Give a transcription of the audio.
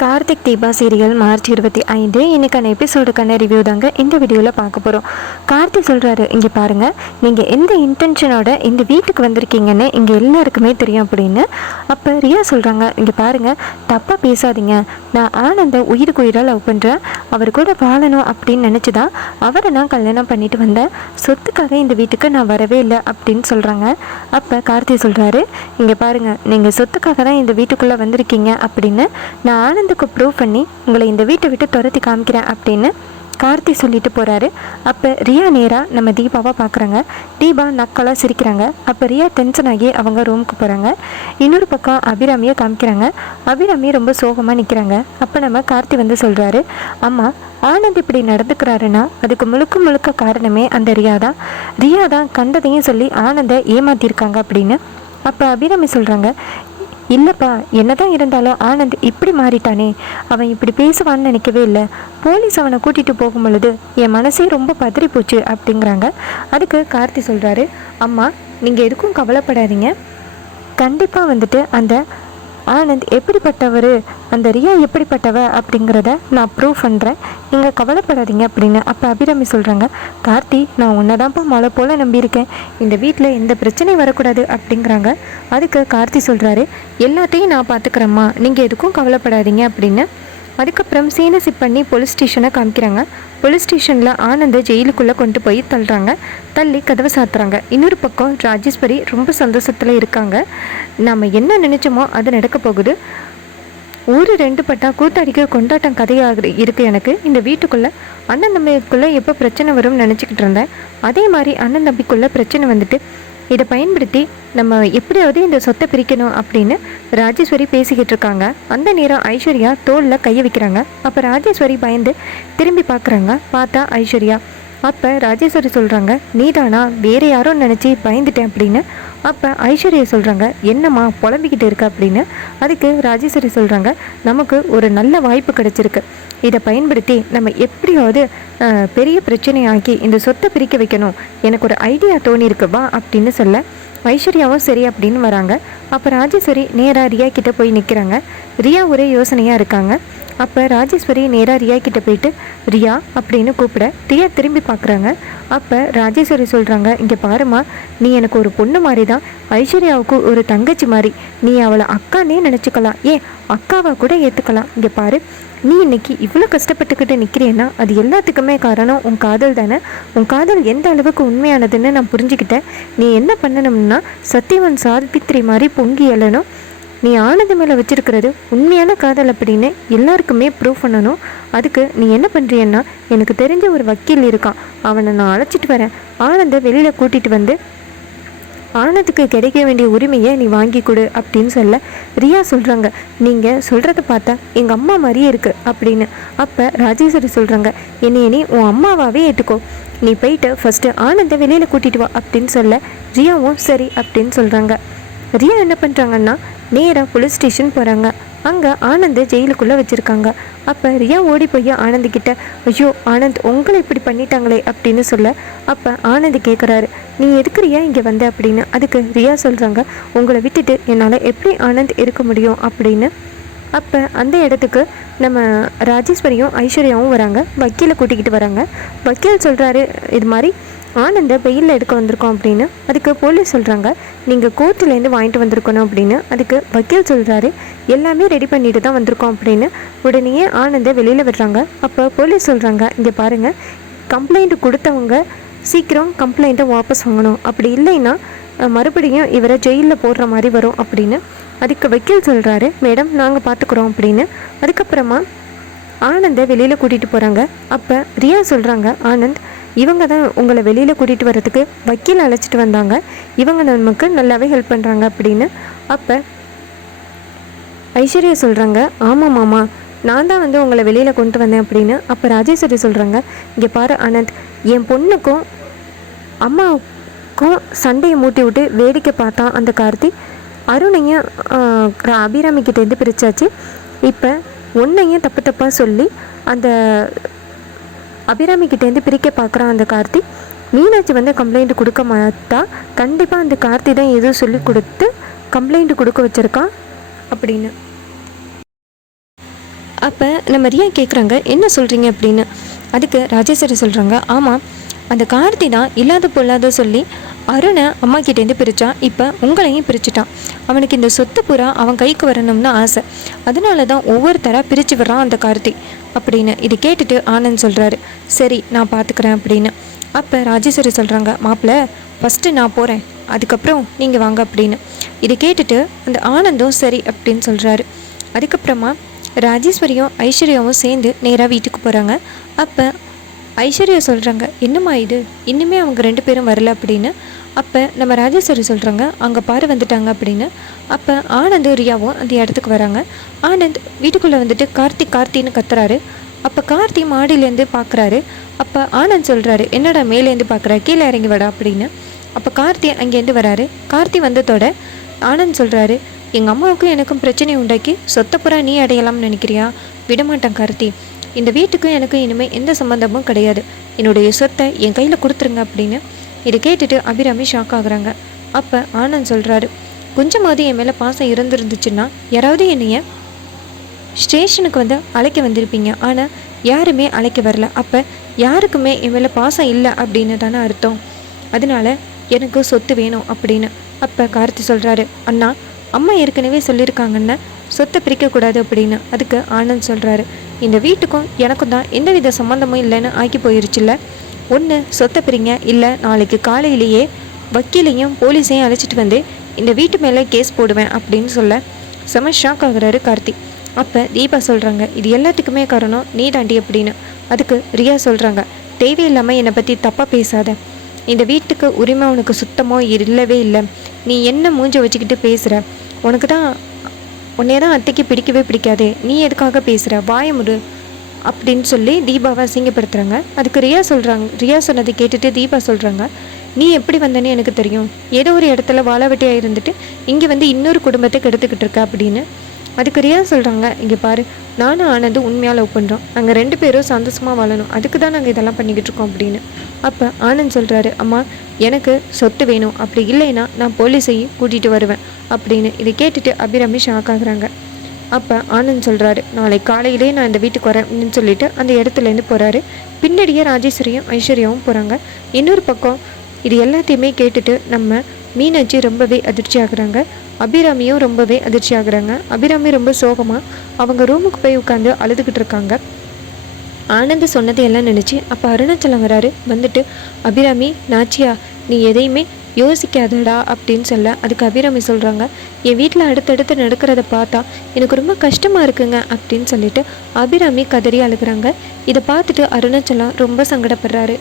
Karthik Deepa serial March 25 இன்னைக்கான எபிசோடுக்கான review தாங்க இந்த வீடியோவில் பார்க்க போகிறோம். கார்த்திக் சொல்கிறாரு, இங்கே பாருங்கள், நீங்கள் எந்த இன்டென்ஷனோட இந்த வீட்டுக்கு வந்திருக்கீங்கன்னு இங்கே எல்லாருக்குமே தெரியும் அப்படின்னு. அப்போ ரியா சொல்கிறாங்க, இங்கே பாருங்கள், தப்பாக பேசாதீங்க, நான் ஆனந்த உயிருக்கு உயிராக லவ் பண்ணுறேன், அவர் கூட வாழணும் அப்படின்னு நினச்சி தான் அவரை நான் கல்யாணம் பண்ணிட்டு வந்தேன், சொத்துக்காக இந்த வீட்டுக்கு நான் வரவே இல்லை அப்படின்னு சொல்கிறாங்க. அப்போ கார்த்திக் சொல்கிறாரு, இங்கே பாருங்கள், நீங்கள் சொத்துக்காக தான் இந்த வீட்டுக்குள்ளே வந்திருக்கீங்க அப்படின்னு நான் ஆனந்துக்கு ப்ரூவ் பண்ணி உங்களை இந்த வீட்டை விட்டு துரத்தி காமிக்கிறேன் அப்படின்னு கார்த்தி சொல்லிட்டு போகிறாரு. அப்போ ரியா நேராக நம்ம தீபாவை பார்க்குறாங்க. தீபா நக்கலாக சிரிக்கிறாங்க. அப்போ ரியா டென்ஷன் ஆகி அவங்க ரூமுக்கு போகிறாங்க. இன்னொரு பக்கம் அபிராமியை காமிக்கிறாங்க. அபிராமி ரொம்ப சோகமாக நிற்கிறாங்க. அப்போ நம்ம கார்த்தி வந்து சொல்கிறாரு, அம்மா, ஆனந்த் இப்படி நடந்துக்கிறாருன்னா அதுக்கு முழுக்க முழுக்க காரணமே அந்த ரியா தான் கண்டதையும் சொல்லி ஆனந்தை ஏமாற்றிருக்காங்க அப்படின்னு. அப்போ அபிராமி சொல்கிறாங்க, இல்லைப்பா, என்னதான் இருந்தாலும் ஆனந்த் இப்படி மாறிட்டானே, அவன் இப்படி பேசுவான்னு நினைக்கவே இல்லை, போலீஸ் அவனை கூட்டிகிட்டு போகும் பொழுது என் மனசே ரொம்ப பதறி போச்சு அப்படிங்கிறாங்க. அதுக்கு கார்த்தி சொல்கிறாரு, அம்மா, நீங்கள் எதுக்கும் கவலைப்படாதீங்க, கண்டிப்பாக வந்துட்டு அந்த ஆனந்த் எப்படிப்பட்டவர், அந்த ரியா எப்படிப்பட்டவ அப்படிங்கிறத நான் ப்ரூவ் பண்ணுறேன், நீங்கள் கவலைப்படாதீங்க அப்படின்னு. அப்போ அபிராமி சொல்கிறாங்க, கார்த்தி, நான் உன்னை தான்ப்பா மழை போல் நம்பியிருக்கேன், இந்த வீட்டில் எந்த பிரச்சனையும் வரக்கூடாது அப்படிங்கிறாங்க. அதுக்கு கார்த்தி சொல்கிறாரு, எல்லாத்தையும் நான் பார்த்துக்கிறேம்மா, நீங்கள் எதுக்கும் கவலைப்படாதீங்க அப்படின்னு. அதுக்கப்புறம் சீனை சிப் பண்ணி போலீஸ் ஸ்டேஷனை காமிக்கிறாங்க. போலீஸ் ஸ்டேஷனில் ஆனந்தை ஜெயிலுக்குள்ளே கொண்டு போய் தள்ளி கதவை சாத்துறாங்க. இன்னொரு பக்கம் ராஜேஸ்வரி ரொம்ப சந்தோஷத்தில் இருக்காங்க. நம்ம என்ன நினச்சோமோ அது நடக்க போகுது. ஒரு 2 பட்டா கூத்தாடிக்க கொண்டாட்டம் கதையாக இருக்குது எனக்கு. இந்த வீட்டுக்குள்ளே அண்ணன் தம்பிக்குள்ளே எப்போ பிரச்சனை வரும்னு நினச்சிக்கிட்டு இருந்தேன். அதே மாதிரி அண்ணன் தம்பிக்குள்ளே பிரச்சனை வந்துட்டு இதை பயன்படுத்தி நம்ம எப்படியாவது இந்த சொத்தை பிரிக்கணும் அப்படின்னு ராஜேஸ்வரி பேசிக்கிட்டு இருக்காங்க. அந்த நேரம் ஐஸ்வர்யா தோளில் கையை வைக்கிறாங்க. அப்போ ராஜேஸ்வரி பயந்து திரும்பி பார்க்குறாங்க. பார்த்தா ஐஸ்வர்யா. அப்போ ராஜேஸ்வரி சொல்கிறாங்க, நீதானா, வேறு யாரும் நினச்சி பயந்துட்டேன் அப்படின்னு. அப்போ ஐஸ்வர்யா சொல்கிறாங்க, என்னம்மா புலம்பிக்கிட்டு இருக்க அப்படின்னு. அதுக்கு ராஜேஸ்வரி சொல்கிறாங்க, நமக்கு ஒரு நல்ல வாய்ப்பு கிடச்சிருக்கு, இதை பயன்படுத்தி நம்ம எப்படியாவது பெரிய பிரச்சனையாக்கி இந்த சொத்தை பிரிக்க வைக்கணும், எனக்கு ஒரு ஐடியா தோணியிருக்கு வா அப்படின்னு சொல்ல ஐஸ்வர்யாவும் சரி அப்படின்னு வராங்க. அப்போ ராஜேஸ்வரி நேராக ரியா கிட்டே போய் நிற்கிறாங்க. ரியா ஒரே யோசனையாக இருக்காங்க. அப்போ ராஜேஸ்வரி நேராக ரியா கிட்டே போயிட்டு ரியா அப்படின்னு கூப்பிட ரியா திரும்பி பார்க்குறாங்க. அப்போ ராஜேஸ்வரி சொல்கிறாங்க, இங்கே பாருமா, நீ எனக்கு ஒரு பொண்ணு மாதிரி தான், ஐஸ்வர்யாவுக்கு ஒரு தங்கச்சி மாதிரி, நீ அவளை அக்கானே நினச்சிக்கலாம், ஏன் அக்காவை கூட ஏற்றுக்கலாம். இங்கே பாரு, நீ இன்னைக்கு இவ்வளோ கஷ்டப்பட்டுக்கிட்டு நிற்கிறேன்னா அது எல்லாத்துக்குமே காரணம் உன் காதல் தானே. உன் காதல் எந்த அளவுக்கு உண்மையானதுன்னு நான் புரிஞ்சுக்கிட்டேன். நீ என்ன பண்ணணும்னா சத்தியவன் சாவித்திரி மாதிரி பொங்கி எழணும். நீ ஆனந்த மேலே வச்சுருக்கிறது உண்மையான காதல் அப்படின்னு எல்லாருக்குமே ப்ரூவ் பண்ணணும். அதுக்கு நீ என்ன பண்ணுறியன்னா, எனக்கு தெரிஞ்ச ஒரு வக்கீல் இருக்கான், அவனை நான் அழைச்சிட்டு வரேன், ஆனந்தை வெளியில் கூட்டிகிட்டு வந்து ஆனந்துக்கு கிடைக்க வேண்டிய உரிமையை நீ வாங்கி கொடு அப்படின்னு சொல்ல ரியா சொல்கிறாங்க, நீங்கள் சொல்கிறத பார்த்தா எங்கள் அம்மா மாதிரியே இருக்குது அப்படின்னு. அப்போ ராஜேஸ்வரி சொல்கிறாங்க, என்னைய நீ உன் அம்மாவாகவே ஏற்றுக்கோ, நீ போயிட்டு ஃபஸ்ட்டு ஆனந்தை வெளியில் கூட்டிகிட்டு வா அப்படின்னு சொல்ல ரியாவும் சரி அப்படின்னு சொல்கிறாங்க. ரியா என்ன பண்ணுறாங்கன்னா நேராக போலீஸ் ஸ்டேஷன் போகிறாங்க. அங்கே ஆனந்தை ஜெயிலுக்குள்ளே வச்சுருக்காங்க. அப்போ ரியா ஓடி போய் ஆனந்துக்கிட்ட, ஐயோ ஆனந்த், உங்களை இப்படி பண்ணிட்டாங்களே அப்படின்னு சொல்ல அப்போ ஆனந்த் கேட்குறாரு, நீ எதுக்கு ரியா இங்கே வந்த அப்படின்னு. அதுக்கு ரியா சொல்கிறாங்க, உங்களை விட்டுட்டு என்னால் எப்படி ஆனந்த் இருக்க முடியும் அப்படின்னு. அப்போ அந்த இடத்துக்கு நம்ம ராஜேஸ்வரியும் ஐஸ்வர்யாவும் வராங்க. வக்கீலை கூட்டிக்கிட்டு வராங்க. வக்கீல் சொல்கிறாரு, இது மாதிரி ஆனந்தை வெயிலில் எடுக்க வந்திருக்கோம் அப்படின்னு. அதுக்கு போலீஸ் சொல்கிறாங்க, நீங்கள் கோர்ட்டிலேருந்து வாங்கிட்டு வந்திருக்கணும் அப்படின்னு. அதுக்கு வக்கீல் சொல்கிறாரு, எல்லாமே ரெடி பண்ணிட்டு தான் வந்திருக்கோம் அப்படின்னு. உடனே ஆனந்தை வெளியில் விடுறாங்க. அப்போ போலீஸ் சொல்கிறாங்க, இங்கே பாருங்கள், கம்ப்ளைண்ட் கொடுத்தவங்க சீக்கிரம் கம்ப்ளைண்ட்டை வாபஸ் வாங்கணும், அப்படி இல்லைன்னா மறுபடியும் இவரை ஜெயிலில் போடுற மாதிரி வரும் அப்படின்னு. அதுக்கு வக்கீல் சொல்கிறாரு, மேடம், நாங்கள் பார்த்துக்குறோம் அப்படின்னு. அதுக்கப்புறமா ஆனந்தை வெளியில் கூட்டிகிட்டு போகிறாங்க. அப்போ ரியா சொல்கிறாங்க, ஆனந்த், இவங்க தான் உங்களை வெளியில் கூட்டிகிட்டு வர்றதுக்கு வக்கீல் அழைச்சிட்டு வந்தாங்க, இவங்க நமக்கு நல்லாவே ஹெல்ப் பண்ணுறாங்க அப்படின்னு. அப்போ ஐஸ்வர்யா சொல்கிறாங்க, ஆமாம் மாமா, நான் தான் வந்து உங்களை வெளியில் கொண்டு வந்தேன் அப்படின்னு. அப்போ ராஜேஸ்வரி சொல்கிறாங்க, இங்கே பாரு ஆனந்த், என் பொண்ணுக்கும் அம்மாவுக்கும் சண்டையை மூட்டி விட்டு வேடிக்கை பார்த்தான் அந்த கார்த்தி, அருணையும் அபிராமிக்கிட்டேருந்து பிரித்தாச்சு, இப்போ ஒன்றையும் தப்பு தப்பாக சொல்லி அந்த அபிராமிக்கிட்டேருந்து பிரிக்க பார்க்குறான் அந்த கார்த்தி. மீனாட்சி வந்து கம்ப்ளைண்ட் கொடுக்க மாட்டா, கண்டிப்பாக அந்த கார்த்தி தான் எதுவும் சொல்லி கொடுத்து கம்ப்ளைண்ட் கொடுக்க வச்சுருக்கான் அப்படின்னு. அப்போ நம்ம ரியா கேட்குறாங்க, என்ன சொல்கிறீங்க அப்படின்னு. அதுக்கு ராஜேஸ்வரி சொல்கிறாங்க, ஆமாம், அந்த கார்த்தி தான் இல்லாத பொல்லாத சொல்லி அருணை அம்மா கிட்டேருந்து பிரித்தான், இப்போ உங்களையும் பிரிச்சுட்டான். அவனுக்கு இந்த சொத்து பூரா அவன் கைக்கு வரணும்னு ஆசை, அதனால தான் ஒவ்வொருத்தராக பிரித்து விடுறான் அந்த கார்த்தி அப்படின்னு. இது கேட்டுட்டு ஆனந்த் சொல்கிறாரு, சரி நான் பார்த்துக்கிறேன் அப்படின்னு. அப்போ ராஜேஸ்வரி சொல்கிறாங்க, மாப்பிள்ளை ஃபஸ்ட்டு நான் போகிறேன், அதுக்கப்புறம் நீங்கள் வாங்க அப்படின்னு. இதை கேட்டுட்டு அந்த ஆனந்தும் சரி அப்படின்னு சொல்கிறாரு. அதுக்கப்புறமா ராஜேஸ்வரியும் ஐஸ்வர்யாவும் சேர்ந்து நேராக வீட்டுக்கு போகிறாங்க. அப்போ ஐஸ்வர்யா சொல்கிறாங்க, என்னம்மா இது, இன்னுமே அவங்க 2 பேரும் வரல அப்படின்னு. அப்போ நம்ம ராஜேஸ்வரி சொல்கிறாங்க, அங்கே பாரு வந்துட்டாங்க அப்படின்னு. அப்போ ஆனந்து ரியாவும் அந்த இடத்துக்கு வராங்க. ஆனந்த் வீட்டுக்குள்ளே வந்துட்டு கார்த்தின்னு கத்துறாரு. அப்போ கார்த்தி மாடியிலேருந்து பார்க்குறாரு. அப்போ ஆனந்த் சொல்கிறாரு, என்னடா மேலேருந்து பார்க்குற, கீழே இறங்கி வாடா அப்படின்னு. அப்போ கார்த்தி அங்கேருந்து வராரு. கார்த்தி வந்ததோட ஆனந்த் சொல்கிறாரு, எங்கள் அம்மாவுக்கும் எனக்கும் பிரச்சனை உண்டாக்கி சொத்தை பூரா நீ அடையலாம்னு நினைக்கிறியா? விடமாட்டேன் கார்த்தி, இந்த வீட்டுக்கும் எனக்கும் இனிமேல் எந்த சம்மந்தமும் கிடையாது, என்னுடைய சொத்தை என் கையில் கொடுத்துருங்க அப்படின்னு. இதை கேட்டுட்டு அபிராமி ஷாக் ஆகுறாங்க. அப்போ ஆனந்த் சொல்கிறாரு, கொஞ்சமாவது என் மேலே பாசம் இருந்துருந்துச்சுன்னா யாராவது என்னைய ஸ்டேஷனுக்கு வந்து அழைக்க வந்திருப்பீங்க, ஆனால் யாருமே அழைக்க வரல, அப்போ யாருக்குமே என் மேலே பாசம் இல்லை அப்படின்னு தானே அர்த்தம், அதனால எனக்கு சொத்து வேணும் அப்படின்னு. அப்போ கார்த்தி சொல்கிறாரு, அண்ணா அம்மா ஏற்கனவே சொல்லியிருக்காங்கன்னு சொத்தை பிரிக்கக்கூடாது அப்படின்னு. அதுக்கு ஆனந்த் சொல்கிறாரு, இந்த வீட்டுக்கும் எனக்கும் தான் எந்தவித சம்மந்தமும் இல்லைன்னு ஆக்கி போயிருச்சுல்ல, ஒன்று சொத்தை பிரிங்க, இல்லை நாளைக்கு காலையிலேயே வக்கீலையும் போலீஸையும் அழைச்சிட்டு வந்து இந்த வீட்டு மேலே கேஸ் போடுவேன் அப்படின்னு சொல்ல செம ஷாக் ஆகுறாரு கார்த்தி. அப்போ தீபா சொல்கிறாங்க, இது எல்லாத்துக்குமே காரணம் நீ தாண்டி அப்படின்னு. அதுக்கு ரியா சொல்கிறாங்க, தேவையில்லாமல் என்னை பற்றி தப்பாக பேசாத, இந்த வீட்டுக்கு உரிமை உனக்கு சுத்தமோ இல்லவே இல்லை, நீ என்ன மூஞ்ச வச்சுக்கிட்டு பேசுகிற, உனக்கு தான் உன்னைய தான் அத்தைக்கு பிடிக்கவே பிடிக்காதே, நீ எதுக்காக பேசுகிற, வாயமுடு அப்படின்னு சொல்லி தீபாவை அசிங்கப்படுத்துகிறாங்க. அதுக்கு ரியா சொன்னதை கேட்டுட்டு தீபா சொல்கிறாங்க, நீ எப்படி வந்தேன்னு எனக்கு தெரியும், ஏதோ ஒரு இடத்துல வாழவட்டியாக இருந்துட்டு இங்கே வந்து இன்னொரு குடும்பத்தை கெடுத்துக்கிட்டு இருக்க அப்படின்னு. அதுக்கு ரியா சொல்கிறாங்க, இங்கே பாரு, நானும் ஆனந்து உண்மையாக லவ் பண்ணுறோம், நாங்கள் 2 பேரும் சந்தோஷமாக வாழணும், அதுக்கு தான் நாங்கள் இதெல்லாம் பண்ணிக்கிட்டு இருக்கோம் அப்படின்னு. அப்போ ஆனந்த் சொல்கிறாரு, அம்மா எனக்கு சொத்து வேணும், அப்படி இல்லைன்னா நான் போலீஸையும் கூட்டிகிட்டு வருவேன் அப்படின்னு. இதை கேட்டுட்டு அபிராமி ஷாக் ஆகுறாங்க. அப்போ ஆனந்த் சொல்கிறாரு, நாளை காலையிலே நான் இந்த வீட்டுக்கு வரேன்னு சொல்லிட்டு அந்த இடத்துலேருந்து போகிறாரு. பின்னாடியே ராஜேஸ்வரியும் ஐஸ்வர்யாவும் போகிறாங்க. இன்னொரு பக்கம் இது எல்லாத்தையுமே கேட்டுட்டு நம்ம மீனாட்சி ரொம்பவே அதிர்ச்சி ஆகுறாங்க. அபிராமியும் ரொம்பவே அதிர்ச்சி ஆகுறாங்க. அபிராமி ரொம்ப சோகமாக அவங்க ரூமுக்கு போய் உட்காந்து அழுதுகிட்டு இருக்காங்க. ஆனந்த் சொன்னதை எல்லாம் நினச்சி அப்போ அருணாச்சலம் வராரு. வந்துட்டு, அபிராமி, நாச்சியா, நீ எதையுமே யோசிக்காதடா அப்படின்னு சொல்ல, அதுக்கு அபிராமி சொல்கிறாங்க, என் வீட்டில் அடுத்தடுத்து நடக்கிறத பார்த்தா எனக்கு ரொம்ப கஷ்டமாக இருக்குங்க அப்படின்னு சொல்லிட்டு அபிராமி கதறி அழுகிறாங்க. இதை பார்த்துட்டு அருணாச்சலம் ரொம்ப சங்கடப்படுறாரு.